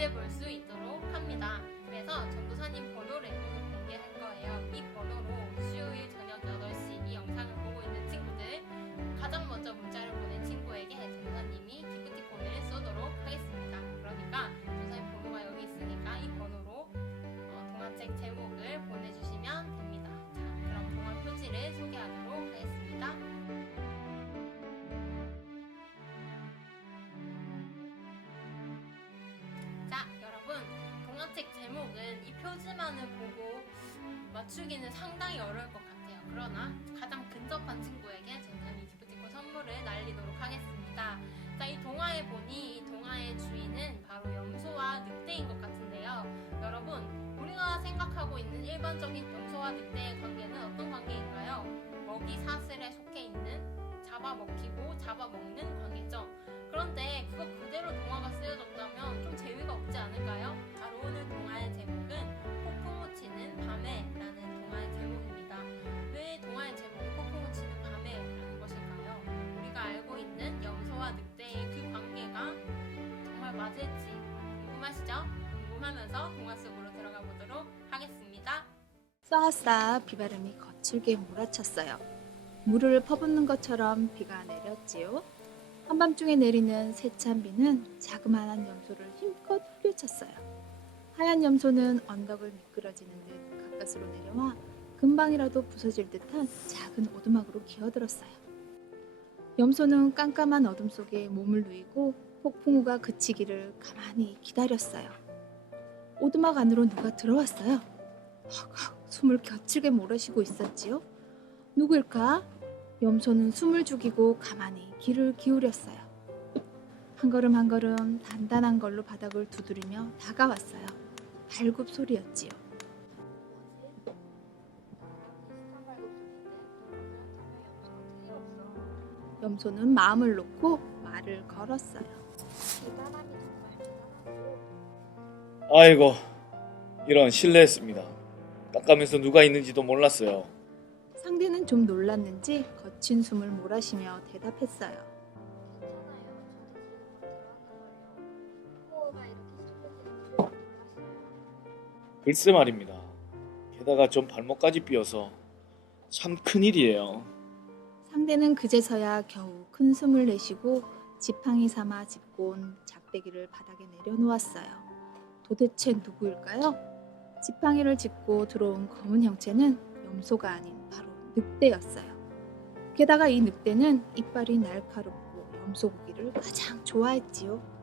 하도록 합니다. 그래서 전도사님 번호를 공개할 거예요. 이 번호로 수요일 저녁 8시 이 영상을 보고 있는 친구들 가장 먼저 문자를 보낸 친구에게 전도사님이 기프티콘을 쏘도록 하겠습니다. 그러니까 전도사님 번호가 여기 있으니까 이 번호로 어, 동화책 제목을 보내주시면 됩니다. 자, 그럼 동화 표지를 책 제목은 이 표지만을 보고 맞추기는 상당히 어려울 것 같아요. 그러나 가장 근접한 친구에게 전산이 기프티콘 선물을 날리도록 하겠습니다. 자, 이 동화에 보니 이 동화의 주인은 바로 염소와 늑대인 것 같은데요. 여러분, 우리가 생각하고 있는 일반적인 염소와 늑대의 관계는 어떤 관계인가요? 먹이 사슬에 속해 있는 잡아먹히고 잡아먹는 맞을지 궁금하시죠? 궁금하면서 동화 속으로 들어가 보도록 하겠습니다. 쏴쏴 비바람이 거칠게 몰아쳤어요. 물을 퍼붓는 것처럼 비가 내렸지요. 한밤중에 내리는 세찬 비는 자그마한 염소를 힘껏 후려쳤어요. 하얀 염소는 언덕을 미끄러지는 듯 가까스로 내려와 금방이라도 부서질 듯한 작은 오두막으로 기어들었어요. 염소는 깜깜한 어둠 속에 몸을 누이고 폭풍우가 그치기를 가만히 기다렸어요. 오두막 안으로 누가 들어왔어요. 숨을 거칠게 몰아쉬고 있었지요. 누구일까? 염소는 숨을 죽이고 가만히 귀를 기울였어요. 한 걸음 한 걸음 단단한 걸로 바닥을 두드리며 다가왔어요. 발굽 소리였지요. 염소는 마음을 놓고 말을 걸었어요. 아이고 이런 실례했습니다. 깜깜해서 누가 있는지도 몰랐어요. 상대는 좀 놀랐는지 거친 숨을 몰아쉬며 대답했어요. 글쎄 말입니다. 게다가 좀 발목까지 삐어서 참 큰일이에요. 상대는 그제서야 겨우 큰 숨을 내쉬고 지팡이 삼아 짚고 온 작대기를 바닥에 내려놓았어요. 도대체 누구일까요? 지팡이를 짚고 들어온 검은 형체는 염소가 아닌 바로 늑대였어요. 게다가 이 늑대는 이빨이 날카롭고 염소 고기를 가장 좋아했지요.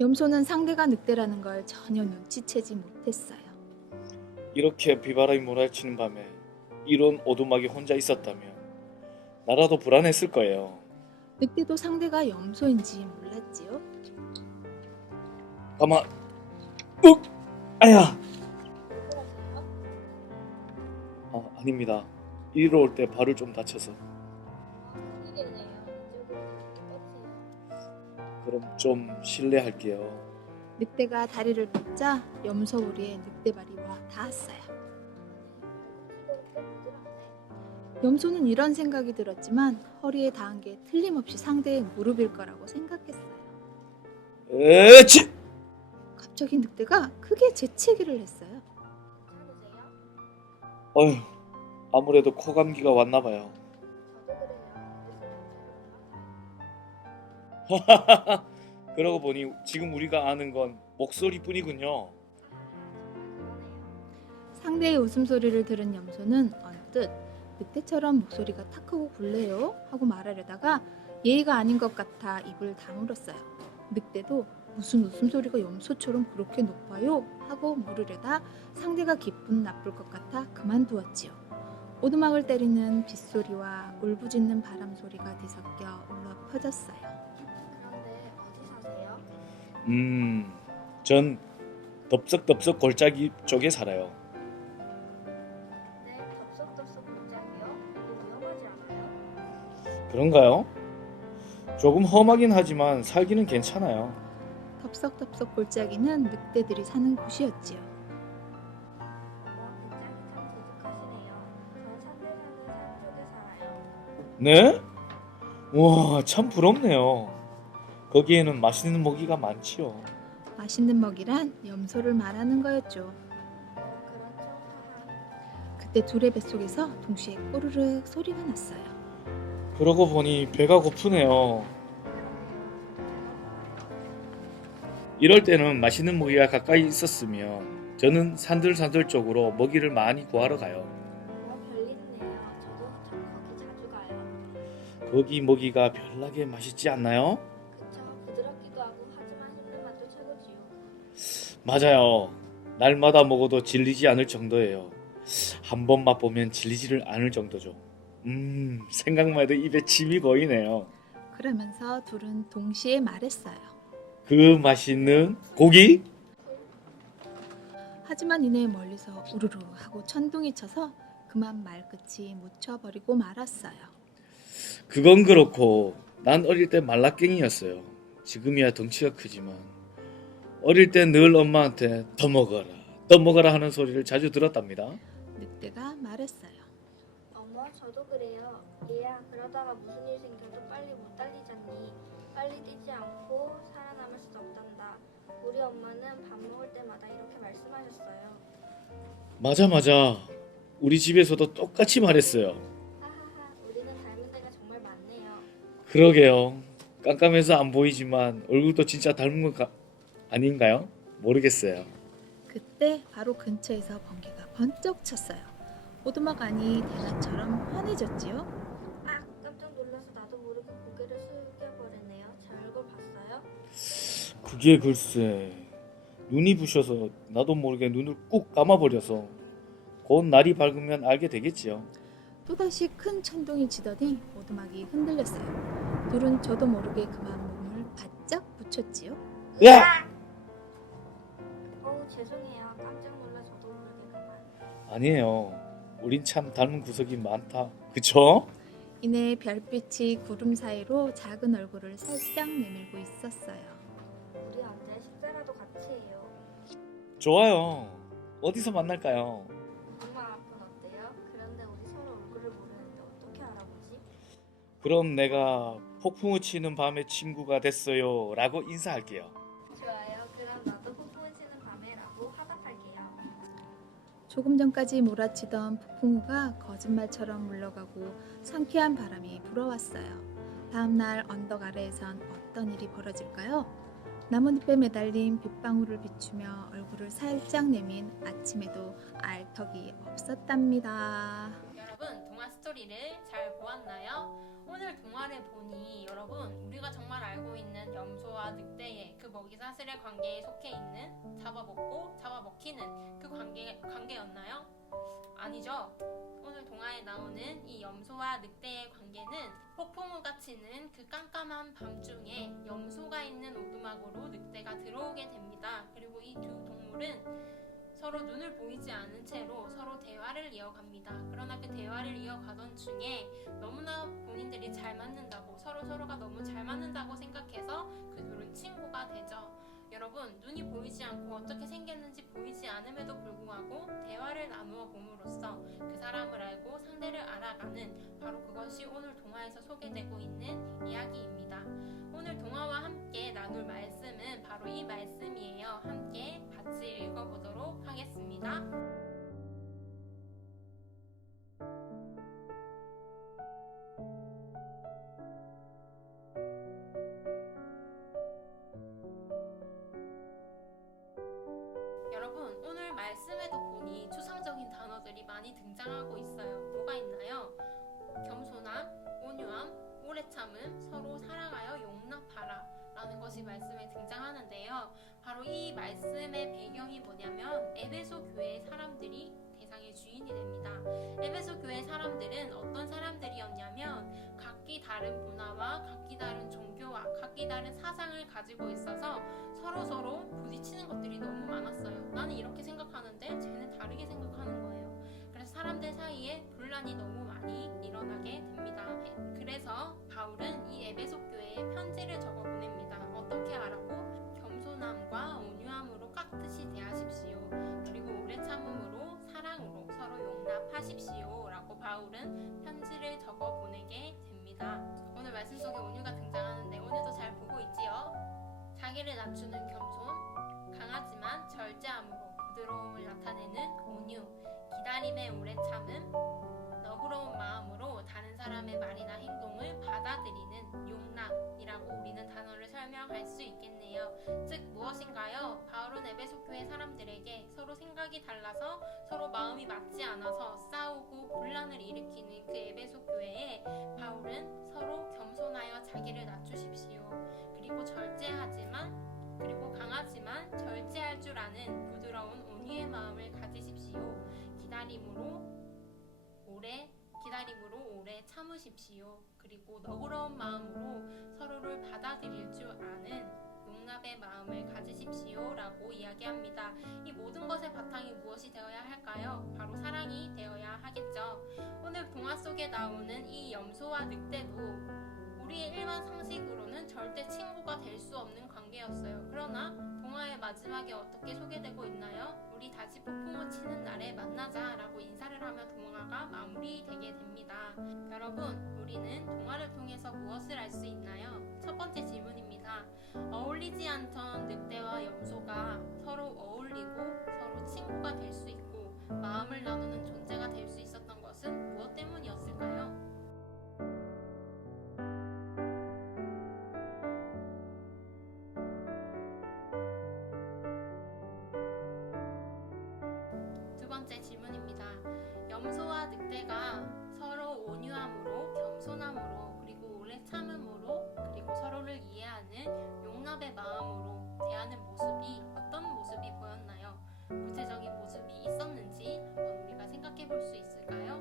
염소는 상대가 늑대라는 걸 전혀 눈치채지 못했어요. 이렇게 비바람이 몰아치는 밤에 이런 오두막에 혼자 있었다면 나라도 불안했을 거예요. 늑대도 상대가 염소인지 몰랐지요. 가만. 욱! 아야. 아, 아닙니다. 이리로 올 때 발을 좀 다쳐서. 그럼 좀 실례할게요. 늑대가 다리를 뻗자 염소 우리의 늑대발이 와 닿았어요. 염소는 이런 생각이 들었지만 허리에 닿은 게 틀림없이 상대의 무릎일 거라고 생각했어요. 에치! 갑자기 늑대가 크게 재채기를 했어요. 어휴, 아무래도 코 감기가 왔나 봐요. 그러고 보니 지금 우리가 아는 건 목소리뿐이군요. 상대의 웃음소리를 들은 염소는 언뜻 늑대처럼 목소리가 탁 하고 굴래요 하고 말하려다가 예의가 아닌 것 같아 입을 다물었어요. 늑대도 무슨 웃음소리가 염소처럼 그렇게 높아요? 하고 물으려다 상대가 기분 나쁠 것 같아 그만두었지요. 오두막을 때리는 빗소리와 울부짖는 바람 소리가 뒤섞여 울려 퍼졌어요. 그런데 어디 사세요? 음, 전 덥석덥석 골짜기 쪽에 살아요. 그런가요? 조금 험하긴 하지만 살기는 괜찮아요. 덥석덥석 골짜기는 늑대들이 사는 곳이었지요. 네? 와, 참 부럽네요. 거기에는 맛있는 먹이가 많지요. 맛있는 먹이란 염소를 말하는 거였죠. 그때 둘의 뱃속에서 동시에 꼬르륵 소리가 났어요. 그러고 보니 배가 고프네요. 이럴 때는 맛있는 먹이가 가까이 있었으면 저는 산들산들 쪽으로 먹이를 많이 구하러 가요. 거기 먹이가 별나게 맛있지 않나요? 맞아요. 날마다 먹어도 질리지 않을 정도예요. 한 번 맛보면 질리지를 않을 정도죠. 음, 생각만 해도 입에 침이 고이네요. 그러면서 둘은 동시에 말했어요. 그 맛있는 고기? 하지만 이내 멀리서 우르르 하고 천둥이 쳐서 그만 말끝이 묻혀버리고 말았어요. 그건 그렇고 난 어릴 때 말라깽이였어요. 지금이야 덩치가 크지만 어릴 때 늘 엄마한테 더 먹어라, 더 먹어라 하는 소리를 자주 들었답니다. 늑대가 말했어요. 어머, 저도 그래요. 얘야, 그러다가 무슨 일 생겨도 빨리 못 달리잖니. 빨리 뛰지 않고 살아남을 수 없단다. 우리 엄마는 밥 먹을 때마다 이렇게 말씀하셨어요. 맞아 맞아. 우리 집에서도 똑같이 말했어요. 하하하, 우리는 닮은 데가 정말 많네요. 그러게요. 깜깜해서 안 보이지만 얼굴도 진짜 닮은 것 가- 아닌가요? 모르겠어요. 그때 바로 근처에서 번개가 번쩍 쳤어요. 오두막 안이 대낮처럼 환해졌지요. 아, 깜짝 놀라서 나도 모르게 고개를 숙여버리네요. 제 얼굴 봤어요? 그게 글쎄 눈이 부셔서 나도 모르게 눈을 꾹 감아버려서 곧 날이 밝으면 알게 되겠지요. 또다시 큰 천둥이 치더니 오두막이 흔들렸어요. 둘은 저도 모르게 그만 몸을 바짝 붙였지요. 야! 어우, 죄송해요. 깜짝 놀라 저도 모르게 그만. 아니에요. 우린 참 닮은 구석이 많다. 그쵸? 이내 별빛이 구름 사이로 작은 얼굴을 살짝 내밀고 있었어요. 우리 언제 식사라도 같이 해요. 좋아요. 어디서 만날까요? 엄마 아픈 어때요? 그런데 우리 서로 얼굴을 모르는데 어떻게 알아보지? 그럼 내가 폭풍우 치는 밤의 친구가 됐어요. 라고 인사할게요. 조금 전까지 몰아치던 폭풍우가 거짓말처럼 물러가고 상쾌한 바람이 불어왔어요. 다음날 언덕 아래에선 어떤 일이 벌어질까요? 나뭇잎에 매달린 빗방울을 비추며 얼굴을 살짝 내민 아침에도 알턱이 없었답니다. 여러분 동화 스토리를 잘 보았나요? 동화를 보니 여러분 우리가 정말 알고 있는 염소와 늑대의 그 먹이 사슬의 관계에 속해 있는 잡아먹고 잡아먹히는 그 관계 관계였나요? 아니죠. 오늘 동화에 나오는 이 염소와 늑대의 관계는 폭풍우가 치는 그 깜깜한 밤중에 염소가 있는 오두막으로 늑대가 들어오게 됩니다. 그리고 이 두 동물은 서로 눈을 보이지 않은 채로 서로 대화를 이어갑니다. 그러나 그 대화를 이어가던 중에 본인들이 잘 맞는다고 서로 서로가 너무 잘 맞는다고 생각해서 그 둘은 친구가 되죠. 여러분 눈이 보이지 않고 어떻게 생겼는지 보이지 않음에도 불구하고 대화를 나누어 봄으로써 그 사람을 알고 상대를 알아가는 바로 그것이 오늘 동화에서 소개되고 있는 이야기입니다. 오늘 동화와 함께 나눌 말씀은 바로 이 말씀이에요. 함께 같이 읽어보도록 하겠습니다. 많이 등장하고 있어요. 뭐가 있나요? 겸손함, 온유함, 오래 참음, 서로 사랑하여 용납하라 라는 것이 말씀에 등장하는데요. 바로 이 말씀의 배경이 뭐냐면 에베소 교회의 사람들이 대상의 주인이 됩니다. 에베소 교회 사람들은 어떤 사람들이었냐면 각기 다른 문화와 각기 다른 종교와 각기 다른 사상을 가지고 있어서 서로 서로 부딪히는 것들이 너무 많았어요. 나는 이렇게 생각하는데 쟤는 다르게 생각하는 거예요. 사람들 사이에 분란이 너무 많이 일어나게 됩니다. 그래서 바울은 이 에베소 교회에 편지를 적어 보냅니다. 어떻게 하라고? 겸손함과 온유함으로 깍듯이 대하십시오. 그리고 오래 참음으로 사랑으로 서로 용납하십시오 라고 바울은 편지를 적어 보내게 됩니다. 오늘 말씀 속에 온유가 등장하는데 오늘도 잘 보고 있지요? 자기를 낮추는 겸손, 강하지만 절제함으로 부드러움을 나타내는 온유, 기다림의 오래 참음, 너그러운 마음으로 다른 사람의 말이나 행동을 받아들이는 용납이라고 우리는 단어를 설명할 수 있겠네요. 즉 무엇인가요? 바울은 에베소 교회 사람들에게 서로 생각이 달라서 서로 마음이 맞지 않아서 싸우고 분란을 일으키는 그 에베소 교회에 바울은 서로 겸손하여 자기를 낮추십시오. 그리고 절제하지만 그리고 강하지만 절제할 줄 아는 부드러운 온유의 마음을 가지십시오. 기다림으로 오래 기다림으로 오래 참으십시오. 그리고 너그러운 마음으로 서로를 받아들일 줄 아는 용납의 마음을 가지십시오 라고 이야기합니다. 이 모든 것의 바탕이 무엇이 되어야 할까요? 바로 사랑이 되어야 하겠죠. 오늘 동화 속에 나오는 이 염소와 늑대도 우리의 일반 상식으로는 절대 친구가 될 수 없는 관계였어요. 그러나 동화의 마지막에 어떻게 소개되고 있나요? 우리 다시 폭풍우 치는 날에 만나자라고 인사를 하며 동화가 마무리되게 됩니다. 여러분, 우리는 동화를 통해서 무엇을 알 수 있나요? 첫 번째 질문입니다. 어울리지 않던 늑대와 염소가 서로 어울리고 서로 친구가 될 수 있고 마음을 나누는 존재가 될 수 있었던 것은 무엇 때문이었을까요? 참음으로, 그리고 서로를 이해하는 용납의 마음으로 대하는 모습이 어떤 모습이 보였나요? 구체적인 모습이 있었는지 우리가 생각해 볼 수 있을까요?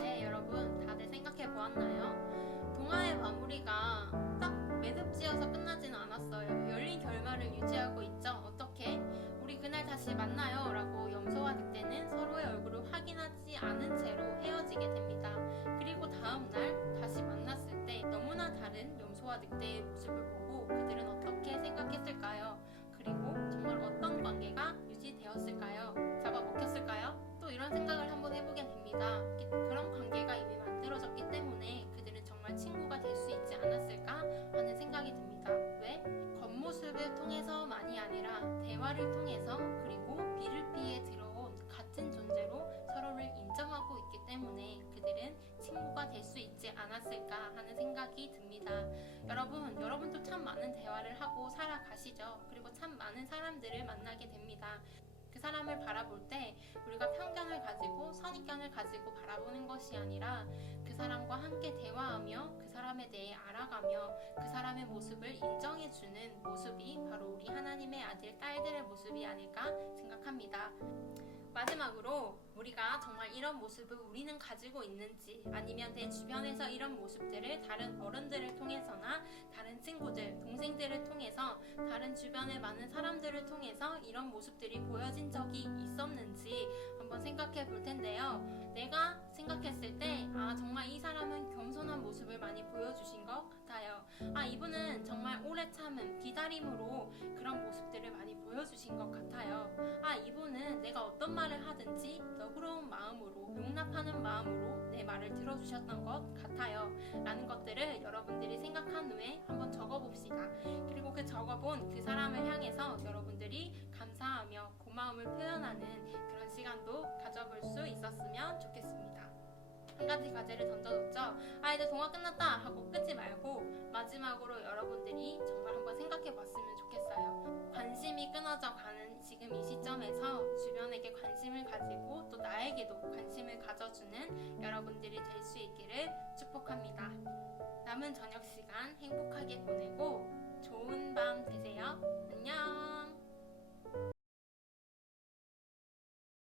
네, 여러분 다들 생각해 보았나요? 동화의 마무리가 딱 매듭지어서 끝나지는 않았어요. 결말을 유지하고 있죠. 어떻게? 우리 그날 다시 만나요. 라고 염소와 늑대는 서로의 얼굴을 확인하지 않은 채로 헤어지게 됩니다. 그리고 다음날 다시 만났을 때 너무나 다른 염소와 늑대의 모습을 보고 그들은 어떻게 생각했을까요? 그리고 정말 어떤 관계가 유지되었을까요? 잡아먹혔을까요? 또 이런 생각을 한번 해보게 됩니다. 그런 관계가 이미 만들어졌기 때문에 그들은 정말 친구가 될 수 있지 않았을까 하 않았을까 하는 생각이 듭니다. 여러분, 여러분도 참 많은 대화를 하고 살아가시죠. 그리고 참 많은 사람들을 만나게 됩니다. 그 사람을 바라볼 때 우리가 편견을 가지고 선입견을 가지고 바라보는 것이 아니라 그 사람과 함께 대화하며 그 사람에 대해 알아가며 그 사람의 모습을 인정해주는 모습이 바로 우리 하나님의 아들, 딸들의 모습이 아닐까 생각합니다. 마지막으로 우리가 정말 이런 모습을 우리는 가지고 있는지 아니면 내 주변에서 이런 모습들을 다른 어른들을 통해서나 다른 친구들, 동생들을 통해서 다른 주변의 많은 사람들을 통해서 이런 모습들이 보여진 적이 있었는지 한번 생각해 볼 텐데요. 내가 생각했을 때, 주셨던 것 같아요. 라는 것들을 여러분들이 생각한 후에 한번 적어봅시다. 그리고 그 적어본 그 사람을 향해서 여러분들이 감사하며 고마움을 표현하는 그런 시간도 가져볼 수 있었으면 좋겠습니다. 한 가지 과제를 던져줬죠. 아 이제 동화 끝났다 하고 끄지 말고 마지막으로 여러분들이 정말 한번 생각해 봤으면 좋겠어요. 관심이 끊어져 가는 지금 이 시점에서 주변에게 관심을 가지고 또 나에게도 관심을 가져주는 여러분들이 될 수 있기를 축복합니다. 남은 저녁 시간 행복하게 보내고 좋은 밤 되세요. 안녕.